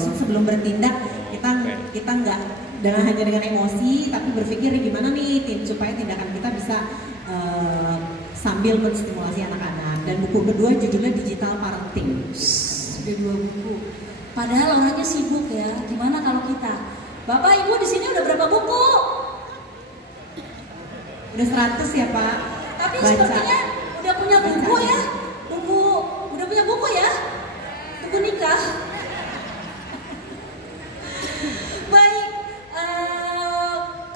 sebelum bertindak kita nggak hanya dengan emosi, tapi berpikir gimana nih supaya tindakan kita bisa sambil menstimulasi anak-anak. Dan buku kedua judulnya Digital Parenting. Sudah 2 buku. Padahal orangnya sibuk ya. Gimana kalau kita? Bapak Ibu di sini udah berapa buku? Udah 100 ya Pak. Tapi sepertinya udah punya buku ya. Udah punya buku ya. Buku nikah. Baik,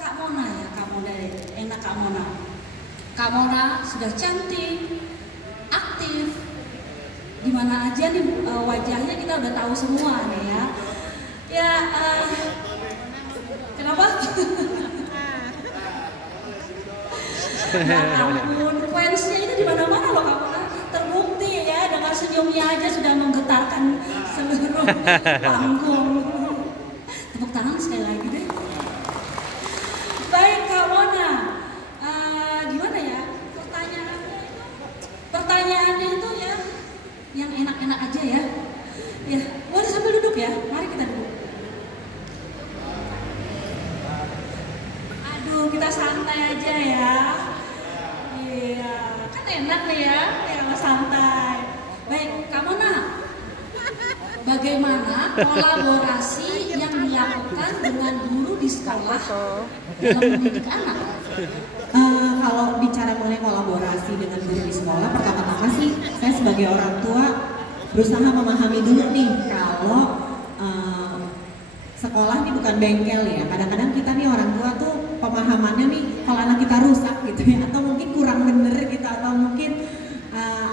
Kak Mona ya, Kak Mona enak Kak Mona. Kak Mona sudah cantik, aktif. Di mana aja nih wajahnya kita udah tahu semua nih ya. Ya, kenapa? Ya ampun, fansnya itu di mana-mana loh Kak Mona. Terbukti ya dengan senyumnya aja sudah menggetarkan seluruh panggung. Tepuk tangan sekali lagi deh. Baik Kak Mona, gimana ya pertanyaannya itu ya yang enak-enak aja ya. Ya, boleh sambil duduk ya. Mari kita duduk. Aduh, kita santai aja ya. Iya, kan enak nih ya, kalau santai. Baik, Kak Mona, bagaimana kolaborasi yang dilakukan dengan guru di sekolah dalam mendidik anak? Kalau bicara mengenai kolaborasi dengan guru di sekolah, pertama-tama sih saya sebagai orang tua berusaha memahami dulu nih kalau sekolah ini bukan bengkel ya. Kadang-kadang kita nih orang tua tuh pemahamannya nih kalau anak kita rusak gitu ya, atau mungkin kurang bener gitu, atau mungkin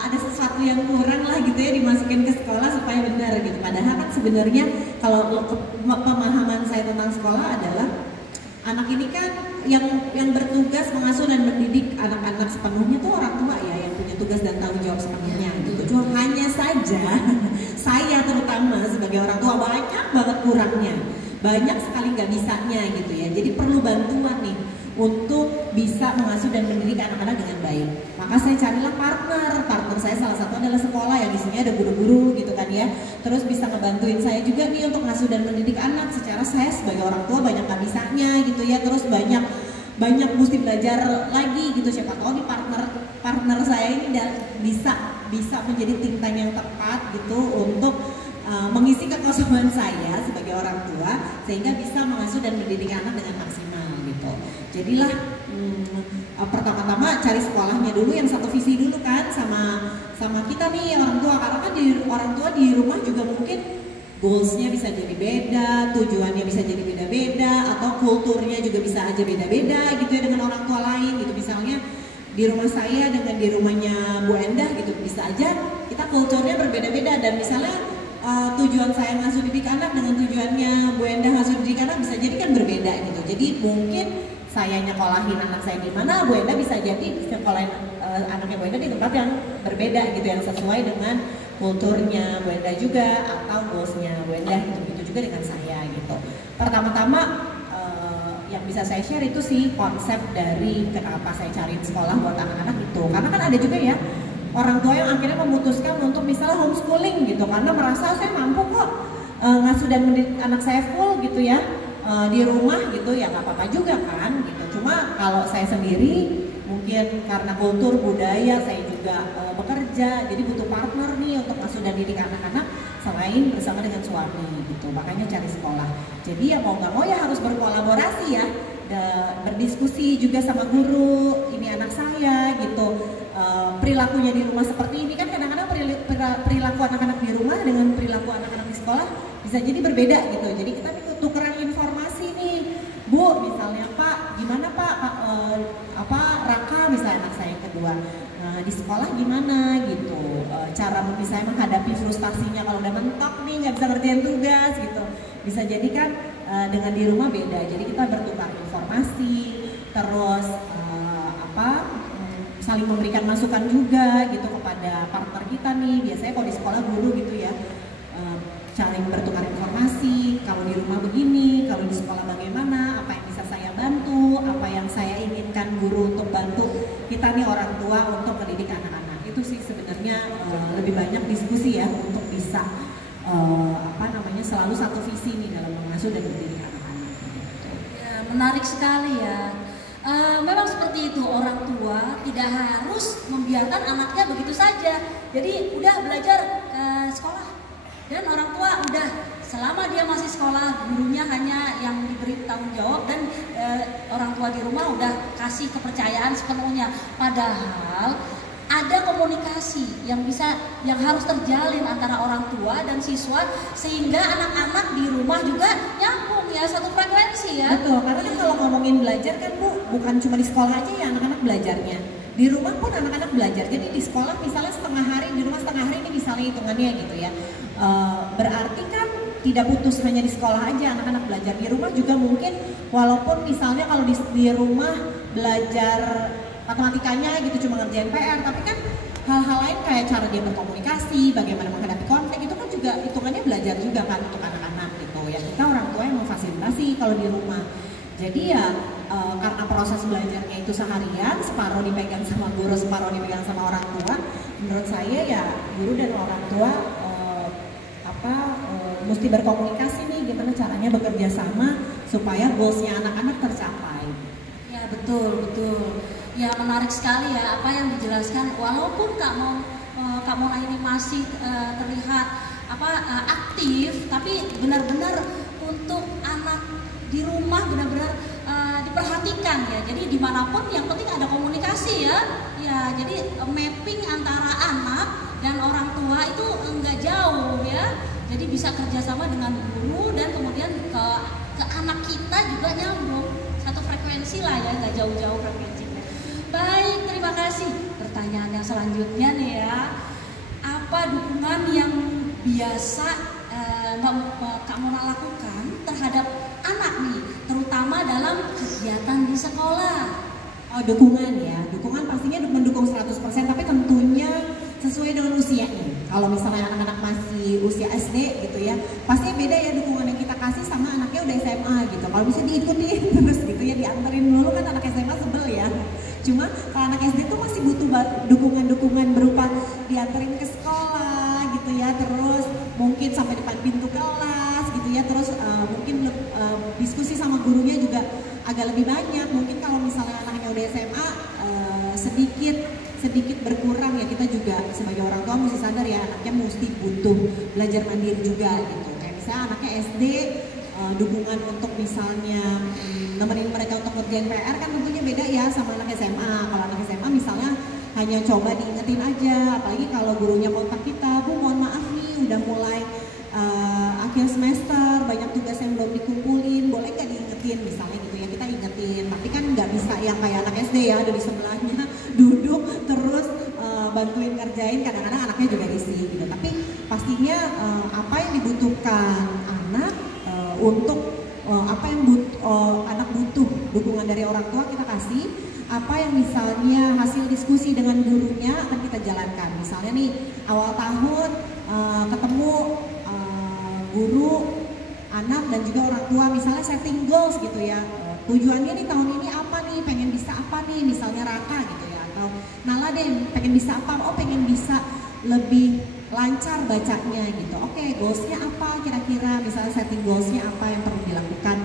ada sesuatu yang kurang lah gitu ya dimasukin ke sekolah supaya benar gitu. Padahal kan sebenarnya kalau pemahaman saya tentang sekolah adalah anak ini kan yang bertugas mengasuh dan mendidik anak-anak sepenuhnya tuh orang tua ya, yang punya tugas dan tanggung jawab sepenuhnya gitu. Cuma hanya saja saya terutama sebagai orang tua banyak banget kurangnya, banyak sekali nggak bisanya gitu ya. Jadi perlu bantuan nih untuk bisa mengasuh dan mendidik anak-anak dengan baik. Maka saya carilah partner saya salah satu adalah sekolah yang isinya ada guru-guru gitu kan ya. Terus bisa ngebantuin saya juga nih untuk ngasuh dan mendidik anak. Secara saya sebagai orang tua banyak gak bisanya gitu ya. Terus banyak mesti belajar lagi gitu. Siapa tahu nih partner saya ini bisa menjadi think tank yang tepat gitu untuk mengisi kekosongan saya sebagai orang tua, sehingga bisa mengasuh dan mendidik anak dengan maksimal gitu. Jadilah pertama-tama cari sekolahnya dulu yang satu visi dulu kan sama kita nih orang tua, karena kan orang tua di rumah juga mungkin goalsnya bisa jadi beda, tujuannya bisa jadi beda-beda, atau kulturnya juga bisa aja beda-beda gitu ya dengan orang tua lain gitu. Misalnya di rumah saya dengan di rumahnya Bu Endah gitu, bisa aja kita kulturnya berbeda-beda, dan misalnya tujuan saya ngasuh didik anak dengan tujuannya Bu Endah ngasuh didik anak bisa jadi kan berbeda gitu. Jadi mungkin saya nyekolahin anak saya di mana, Bu Endah bisa jadi nyekolahin anaknya Bu Endah di tempat yang berbeda gitu, yang sesuai dengan kulturnya Bu Endah juga atau goalsnya Bu Endah gitu juga dengan saya gitu. Pertama-tama yang bisa saya share itu sih konsep dari kenapa saya cariin sekolah buat anak-anak itu, karena kan ada juga ya orang tua yang akhirnya memutuskan untuk misalnya homeschooling gitu karena merasa saya mampu kok ngasuh dan mendidik anak saya full gitu ya di rumah gitu, ya nggak apa-apa juga kan gitu. Cuma kalau saya sendiri mungkin karena kultur budaya saya juga bekerja, jadi butuh partner nih untuk ngasuh dan didik anak-anak selain bersama dengan suami gitu, makanya cari sekolah. Jadi ya mau nggak mau ya harus berkolaborasi ya, berdiskusi juga sama guru, ini anak saya gitu, perilakunya di rumah seperti ini kan kadang-kadang perilaku anak-anak di rumah dengan perilaku anak-anak di sekolah bisa jadi berbeda gitu. Jadi kita tukeran informasi nih, Bu, misalnya Pak, gimana Pak, Raka misalnya anak saya yang kedua, di sekolah gimana gitu, cara misalnya menghadapi frustasinya kalau udah mentok nih nggak bisa ngerjain tugas gitu. Bisa jadi kan dengan di rumah beda, jadi kita bertukar informasi, terus saling memberikan masukan juga gitu kepada partner kita nih. Biasanya kalau di sekolah guru gitu ya, saling bertukar informasi, kalau di rumah begini, kalau di sekolah bagaimana, apa yang bisa saya bantu, apa yang saya inginkan guru untuk bantu kita nih orang tua untuk mendidik anak-anak. Itu sih sebenarnya lebih banyak diskusi ya untuk bisa selalu satu satu visi nih dalam mengasuh dan mendidik anak-anak. Ya, menarik sekali ya. Memang seperti itu, orang tua tidak harus membiarkan anaknya begitu saja. Jadi udah belajar sekolah dan orang tua udah selama dia masih sekolah, gurunya hanya yang diberi tanggung jawab dan orang tua di rumah udah kasih kepercayaan sepenuhnya. Padahal ada komunikasi yang harus terjalin antara orang tua dan siswa sehingga anak-anak di rumah juga nyambung ya, satu frekuensi ya. Betul, karena kan kalau ngomongin belajar kan Bu, bukan cuma di sekolah aja ya anak-anak belajarnya. Di rumah pun anak-anak belajar. Jadi di sekolah misalnya setengah hari, di rumah setengah hari, ini misalnya hitungannya gitu ya. Berarti kan tidak putus hanya di sekolah aja anak-anak belajar. Di rumah juga mungkin walaupun misalnya kalau di rumah belajar matematikanya gitu cuma ngerjain PR, tapi kan hal-hal lain kayak cara dia berkomunikasi, bagaimana menghadapi konflik itu kan juga hitungannya belajar juga kan untuk anak-anak gitu ya. Kita orang tua yang memfasilitasi kalau di rumah. Jadi ya karena proses belajarnya itu seharian, separuh dipegang sama guru, separuh dipegang sama orang tua. Menurut saya ya guru dan orang tua mesti berkomunikasi nih gimana caranya bekerja sama supaya goalsnya anak-anak tercapai. Ya betul. Ya menarik sekali ya apa yang dijelaskan. Walaupun Kak Mona ini masih terlihat aktif, tapi benar-benar untuk anak di rumah benar-benar diperhatikan ya. Jadi dimanapun yang penting ada komunikasi ya. Ya jadi mapping antara anak dan orang tua itu enggak jauh ya. Jadi bisa kerjasama dengan guru dan kemudian ke anak kita juga nyambung satu frekuensi lah ya, nggak jauh-jauh frekuensinya. Baik, terima kasih. Pertanyaan yang selanjutnya nih ya, apa dukungan yang biasa Kak Mona lakukan terhadap anak nih, terutama dalam kegiatan di sekolah? Dukungan ya, dukungan pastinya mendukung 100%, tapi tentunya sesuai dengan usianya. Kalau misalnya anak-anak masih usia SD gitu ya, pastinya beda ya dukungan yang kita kasih sama anaknya udah SMA gitu. Kalau bisa diikutin terus gitu ya, dianterin dulu kan anak SMA sebel ya. Cuma kalau anak SD tuh masih butuh dukungan-dukungan berupa dianterin ke sekolah gitu ya, terus mungkin sampai depan pintu kelas gitu ya, terus mungkin diskusi sama gurunya juga agak lebih banyak. Mungkin kalau misalnya anaknya udah SMA sedikit berkurang ya, kita juga sebagai orang tua mesti sadar ya anaknya mesti butuh belajar mandiri juga gitu. Kayak misalnya anaknya SD, dukungan untuk misalnya nemenin mereka untuk ngerjain PR kan tentunya beda ya sama anak SMA. Kalau anak SMA misalnya hanya coba diingetin aja, apalagi kalau gurunya kontak kita, Bu mohon maaf nih udah mulai akhir semester banyak tugas yang belum dikumpulin, boleh nggak diingetin misalnya gitu ya, kita ingetin. Tapi kan nggak bisa yang kayak anak SD ya ada di sebelahnya duduk terus bantuin ngerjain, kadang-kadang anaknya juga risih gitu. Tapi pastinya apa yang dibutuhkan anak untuk apa yang anak butuh dukungan dari orang tua kita kasih. Apa yang misalnya hasil diskusi dengan gurunya akan kita jalankan. Misalnya nih awal tahun ketemu guru, anak dan juga orang tua misalnya setting goals gitu ya. Tujuannya nih tahun ini apa nih, pengen bisa apa nih, misalnya Raka gitu ya, atau Nala deh pengen bisa apa, pengen bisa lebih lancar bacanya gitu. Oke, goalsnya apa kira-kira, misalnya setting goalsnya apa yang perlu dilakukan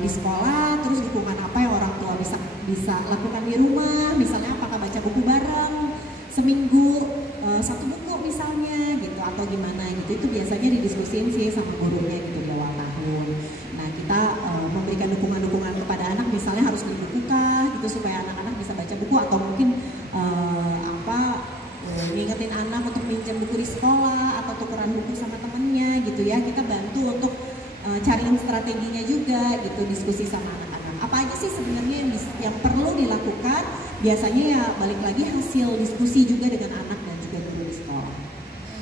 di sekolah, terus dukungan apa yang orang tua bisa lakukan di rumah, misalnya apakah baca buku bareng seminggu satu buku misalnya gitu, atau gimana gitu. Itu biasanya didiskusin sih sama gurunya gitu di awal tahun. Nah kita memberikan dukungan-dukungan kepada anak, misalnya harus beli buku kah gitu supaya anak-anak bisa baca buku, atau mungkin ngingetin anak untuk minjem buku di sekolah atau tukeran buku sama temennya gitu ya. Kita bantu untuk cariin strateginya juga gitu, diskusi sama anak-anak. Apa aja sih sebenarnya yang perlu dilakukan? Biasanya ya balik lagi hasil diskusi juga dengan anak